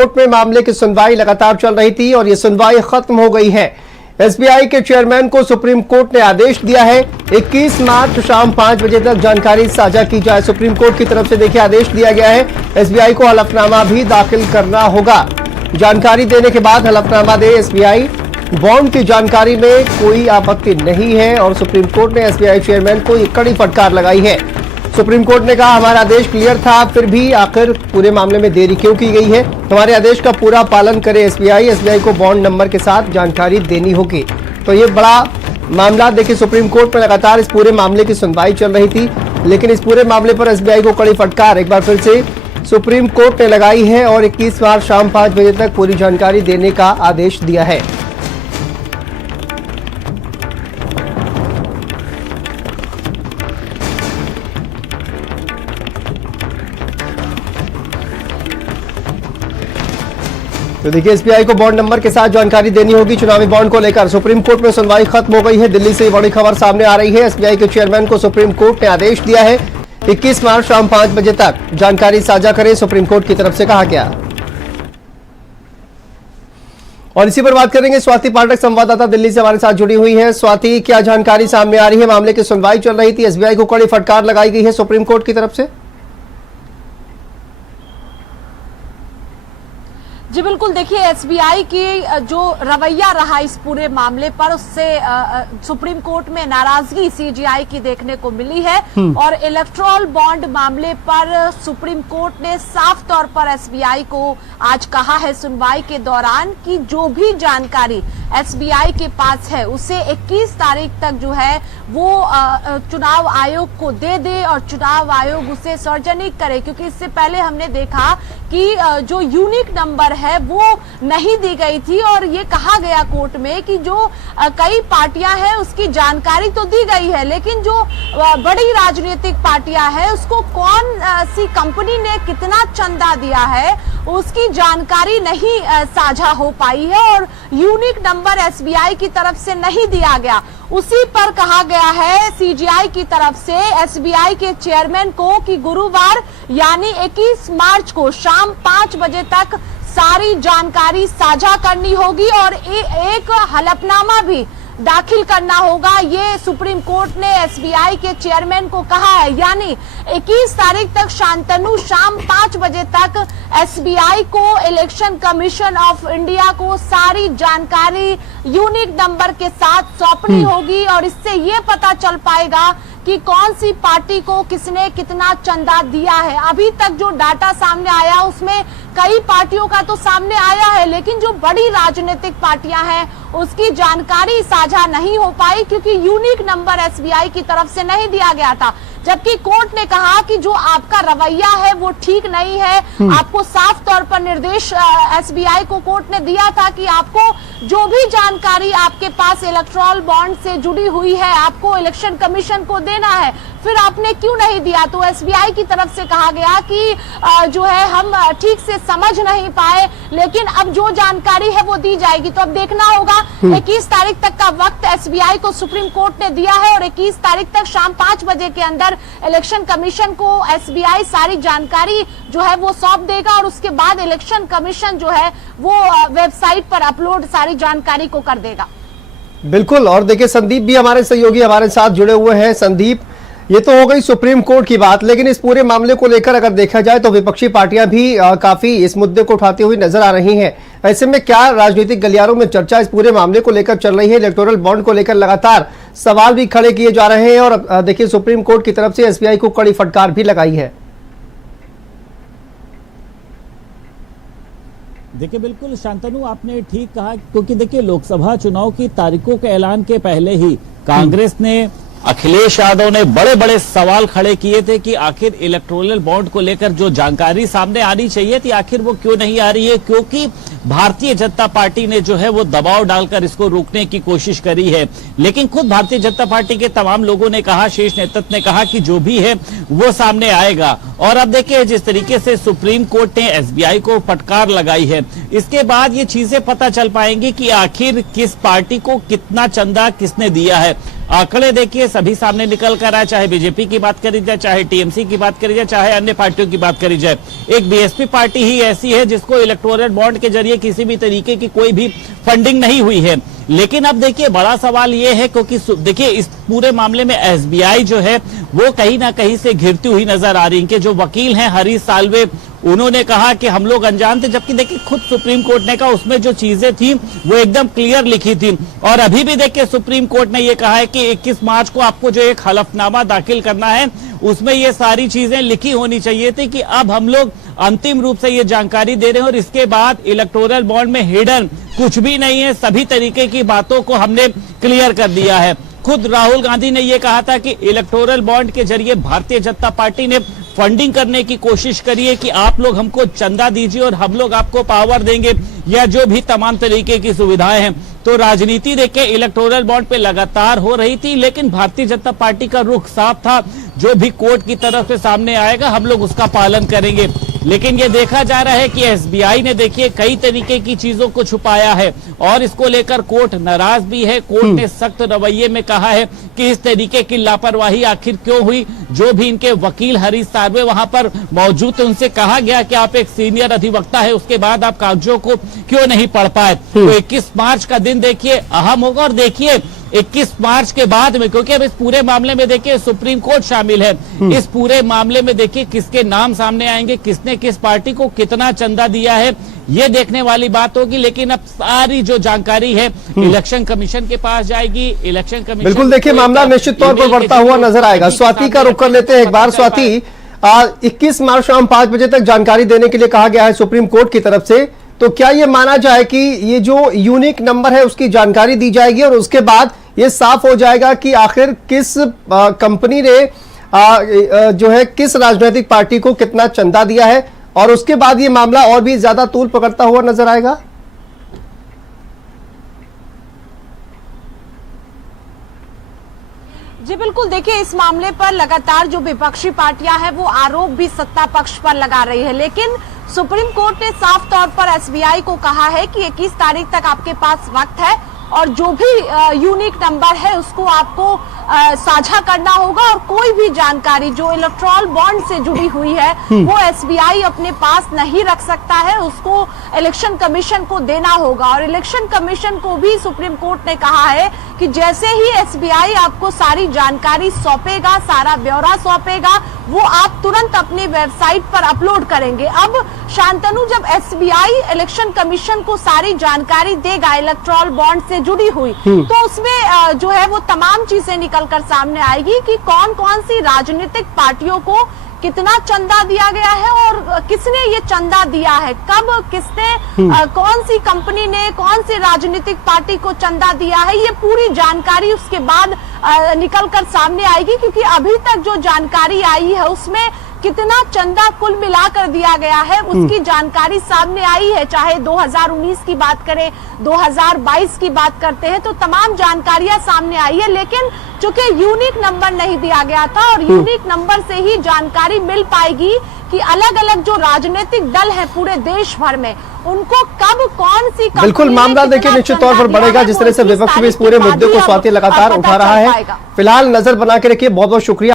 Court में मामले की सुनवाई लगातार चल रही थी और ये सुनवाई खत्म हो गई है। एसबीआई के चेयरमैन को सुप्रीम कोर्ट ने आदेश दिया है 21 मार्च शाम 5 बजे तक जानकारी साझा की जाए। सुप्रीम कोर्ट की तरफ से देखिए आदेश दिया गया है, एसबीआई को हलफनामा भी दाखिल करना होगा। जानकारी देने के बाद हलफनामा दे एसबीआई। बॉन्ड की जानकारी में कोई आपत्ति नहीं है और सुप्रीम कोर्ट ने एसबीआई चेयरमैन को एक कड़ी फटकार लगाई है। सुप्रीम कोर्ट ने कहा हमारा आदेश क्लियर था, फिर भी आखिर पूरे मामले में देरी क्यों की गई है। हमारे आदेश का पूरा पालन करे एसबीआई को बॉन्ड नंबर के साथ जानकारी देनी होगी। तो ये बड़ा मामला देखिए, सुप्रीम कोर्ट में लगातार इस पूरे मामले की सुनवाई चल रही थी, लेकिन इस पूरे मामले पर एसबीआई को कड़ी फटकार एक बार फिर से सुप्रीम कोर्ट ने लगाई है और 21 मार्च शाम 5 बजे तक पूरी जानकारी देने का आदेश दिया है। तो देखिए, एसबीआई को बॉन्ड नंबर के साथ जानकारी देनी होगी। चुनावी बॉन्ड को लेकर सुप्रीम कोर्ट में सुनवाई खत्म हो गई है। दिल्ली से बड़ी खबर सामने आ रही है। एसबीआई के चेयरमैन को सुप्रीम कोर्ट ने आदेश दिया है 21 मार्च शाम 5 बजे तक जानकारी साझा करें, सुप्रीम कोर्ट की तरफ से कहा गया। और इसी पर बात करेंगे, स्वाति पाठक संवाददाता दिल्ली से हमारे साथ जुड़ी हुई है। स्वाति, क्या जानकारी सामने आ रही है? मामले की सुनवाई चल रही थी, एसबीआई को कड़ी फटकार लगाई गई है सुप्रीम कोर्ट की तरफ से। जी बिल्कुल, देखिए एसबीआई की जो रवैया रहा इस पूरे मामले पर, उससे सुप्रीम कोर्ट में नाराजगी सीजीआई की देखने को मिली है और इलेक्टोरल बॉन्ड मामले पर सुप्रीम कोर्ट ने साफ तौर पर एसबीआई को आज कहा है सुनवाई के दौरान कि जो भी जानकारी एसबीआई के पास है उसे 21 तारीख तक जो है वो चुनाव आयोग को दे और चुनाव आयोग उसे सार्वजनिक करे, क्योंकि इससे पहले हमने देखा कि जो यूनिक नंबर है वो नहीं दी गई थी और ये कहा गया कोर्ट में कि जो कई पार्टियां हैं उसकी जानकारी तो दी गई है, लेकिन जो बड़ी राजनीतिक पार्टियां हैं उसको कौन सी कंपनी ने कितना चंदा दिया है उसकी जानकारी नहीं साझा हो पाई है और यूनिक नंबर एसबीआई की तरफ से नहीं दिया गया। उसी पर कहा गया है सीजीआई की तरफ से एसबीआई के चेयरमैन को कि गुरुवार यानी 21 मार्च को शाम 5 बजे तक सारी जानकारी साझा करनी होगी और एक हलफनामा भी दाखिल करना होगा। ये सुप्रीम कोर्ट ने एसबीआई के चेयरमैन को कहा है, यानी 21 तारीख तक शांतनु शाम 5 बजे तक एसबीआई को इलेक्शन कमीशन ऑफ इंडिया को सारी जानकारी यूनिक नंबर के साथ सौंपनी होगी और इससे ये पता चल पाएगा कि कौन सी पार्टी को किसने कितना चंदा दिया है। अभी तक जो डाटा सामने आया उसमें कई पार्टियों का तो सामने आया है, लेकिन जो बड़ी राजनीतिक पार्टियां हैं उसकी जानकारी साझा नहीं हो पाई क्योंकि यूनिक नंबर एसबीआई की तरफ से नहीं दिया गया था। जबकि कोर्ट ने कहा कि जो आपका रवैया है वो ठीक नहीं है। आपको साफ तौर पर निर्देश एसबीआई को कोर्ट ने दिया था कि आपको जो भी जानकारी आपके पास इलेक्टोरल बॉन्ड से जुड़ी हुई है आपको इलेक्शन कमीशन को देना है, फिर आपने क्यों नहीं दिया। तो एसबीआई की तरफ से कहा गया कि जो है हम ठीक से समझ नहीं पाए, लेकिन अब जो जानकारी है वो दी जाएगी। तो अब देखना होगा 21 तारीख तक का वक्त एसबीआई को सुप्रीम कोर्ट ने दिया है और 21 तारीख तक शाम 5 बजे के अंदर इलेक्शन कमीशन को एसबीआई सारी जानकारी जो है वो सौंप देगा और उसके बाद इलेक्शन कमीशन जो है वो वेबसाइट पर अपलोड सारी जानकारी को कर देगा। बिल्कुल, और देखिए संदीप भी हमारे सहयोगी हमारे साथ जुड़े हुए हैं। संदीप, ये तो हो गई सुप्रीम कोर्ट की बात, लेकिन इस पूरे मामले को लेकर अगर देखा जाए तो विपक्षी पार्टियां भी काफी इस मुद्दे को उठाती हुई नजर आ रही हैं। ऐसे में क्या राजनीतिक गलियारों में चर्चा इस पूरे मामले को लेकर चल रही है? इलेक्टोरल बॉन्ड को लेकर लगातार सवाल भी खड़े किए जा रहे हैं और देखिए सुप्रीम कोर्ट की तरफ से एसबीआई को कड़ी फटकार भी लगाई है। देखिए बिल्कुल शांतनु, आपने ठीक कहा, क्योंकि देखिए लोकसभा चुनाव की तारीखों के ऐलान के पहले ही कांग्रेस ने, अखिलेश यादव ने बड़े बड़े सवाल खड़े किए थे कि आखिर इलेक्टोरल बॉन्ड को लेकर जो जानकारी सामने आनी चाहिए थी आखिर वो क्यों नहीं आ रही है, क्योंकि भारतीय जनता पार्टी ने जो है वो दबाव डालकर इसको रोकने की कोशिश करी है। लेकिन खुद भारतीय जनता पार्टी के तमाम लोगों ने कहा, शीर्ष नेतृत्व ने कहा कि जो भी है वो सामने आएगा। और अब देखिए जिस तरीके से सुप्रीम कोर्ट ने एसबीआई को फटकार लगाई है, इसके बाद ये चीजें पता चल पाएंगी कि आखिर किस पार्टी को कितना चंदा किसने दिया है। आंकड़े देखिए सभी सामने निकल कर आए, चाहे बीजेपी की बात करी जाए, चाहे टीएमसी की बात करी जाए, चाहे अन्य पार्टियों की बात करी जाए। एक बीएसपी पार्टी ही ऐसी है जिसको इलेक्टोरल बॉन्ड के जरिए किसी भी तरीके की कोई भी फंडिंग नहीं हुई है। लेकिन अब देखिए बड़ा सवाल ये है, क्योंकि देखिए इस पूरे मामले में एसबीआई जो है वो कहीं ना कहीं से घिरती हुई नजर आ रही है। कि जो वकील हैं हरीश साल्वे, उन्होंने कहा कि हम लोग अनजान थे, जबकि देखिए खुद सुप्रीम कोर्ट ने कहा उसमें जो चीजें थी वो एकदम क्लियर लिखी थी। और अभी भी देखिए सुप्रीम कोर्ट ने ये कहा है कि 21 मार्च को आपको जो एक हलफनामा दाखिल करना है उसमें ये सारी चीजें लिखी होनी चाहिए थी कि अब हम लोग अंतिम रूप से ये जानकारी दे रहे हैं और इसके बाद इलेक्टोरल बॉन्ड में हिडन कुछ भी नहीं है, सभी तरीके की बातों को हमने क्लियर कर दिया है। खुद राहुल गांधी ने यह कहा था कि इलेक्टोरल बॉन्ड के जरिए भारतीय जनता पार्टी ने फंडिंग करने की कोशिश करी है कि आप लोग हमको चंदा दीजिए और हम लोग आपको पावर देंगे या जो भी तमाम तरीके की सुविधाएं हैं। तो राजनीति देखे इलेक्टोरल बॉन्ड पे लगातार हो रही थी, लेकिन भारतीय जनता पार्टी का रुख साफ था, जो भी कोर्ट की तरफ से सामने आएगा हम लोग उसका पालन करेंगे। लेकिन ये देखा जा रहा है कि एसबीआई ने देखिए कई तरीके की चीजों को छुपाया है और इसको लेकर कोर्ट नाराज भी है। कोर्ट ने सख्त रवैये में कहा है कि इस तरीके की लापरवाही आखिर क्यों हुई। जो भी इनके वकील हरीश साल्वे वहां पर मौजूद थे उनसे कहा गया कि आप एक सीनियर अधिवक्ता है, उसके बाद आप कागजों को क्यों नहीं पढ़ पाए। तो 21 मार्च का दिन देखिए अहम होगा। और देखिए 21 मार्च के बाद में, क्योंकि अब इस पूरे मामले में देखिए सुप्रीम कोर्ट शामिल है, इस पूरे मामले में देखिए किसके नाम सामने आएंगे, किसने किस पार्टी को कितना चंदा दिया है, ये देखने वाली बात होगी। लेकिन अब सारी जो जानकारी है इलेक्शन कमीशन के पास जाएगी। इलेक्शन कमीशन बिल्कुल देखिए मामला निश्चित तौर पर बढ़ता हुआ नजर आएगा। स्वाति का रुख कर लेते हैं एक बार। स्वाति, 21 मार्च शाम 5 बजे तक जानकारी देने के लिए कहा गया है सुप्रीम कोर्ट की तरफ से, तो क्या ये माना जाए कि ये जो यूनिक नंबर है उसकी जानकारी दी जाएगी और उसके बाद ये साफ हो जाएगा कि आखिर किस कंपनी ने जो है किस राजनीतिक पार्टी को कितना चंदा दिया है, और उसके बाद ये मामला और भी ज्यादा तूल पकड़ता हुआ नजर आएगा? जी बिल्कुल, देखिए इस मामले पर लगातार जो विपक्षी पार्टियां हैं वो आरोप भी सत्ता पक्ष पर लगा रही है, लेकिन सुप्रीम कोर्ट ने साफ तौर पर एसबीआई को कहा है कि 21 तारीख तक आपके पास वक्त है और जो भी यूनिक नंबर है उसको आपको साझा करना होगा और कोई भी जानकारी जो इलेक्टोरल बॉन्ड से जुड़ी हुई है वो एसबीआई अपने पास नहीं रख सकता है, उसको इलेक्शन कमीशन को देना होगा। और इलेक्शन कमीशन को भी सुप्रीम कोर्ट ने कहा है कि जैसे ही एसबीआई आपको सारी जानकारी सौंपेगा, सारा ब्यौरा सौंपेगा, वो आप तुरंत अपनी वेबसाइट पर अपलोड करेंगे। अब शांतनु, जब एसबीआई इलेक्शन कमीशन को सारी जानकारी देगा इलेक्टोरल बॉन्ड से जुड़ी हुई, तो उसमें जो है वो तमाम चीजें निकलकर सामने आएगी कि कौन कौन सी राजनीतिक पार्टियों को कितना चंदा दिया गया है और किसने ये चंदा दिया है, कब किसने कौन सी कंपनी ने कौन सी राजनीतिक पार्टी को चंदा दिया है, ये पूरी जानकारी उसके बाद निकलकर सामने आएगी। क्योंकि अभी तक जो जानकारी आई है उसमें कितना चंदा कुल मिलाकर दिया गया है उसकी जानकारी सामने आई है। चाहे 2019 की बात करें, 2022 की बात करते हैं, तो तमाम जानकारियां सामने आई है। लेकिन चूंकि यूनिक नंबर नहीं दिया गया था और यूनिक नंबर से ही जानकारी मिल पाएगी कि अलग अलग जो राजनीतिक दल है पूरे देश भर में उनको कब कौन सी बिल्कुल मामला देखिए निश्चित तौर पर बढ़ेगा, जिस तरह से विपक्ष भी इस पूरे मुद्दे को स्वाति लगातार उठा रहा है। फिलहाल नजर बना के रखिए। बहुत बहुत शुक्रिया।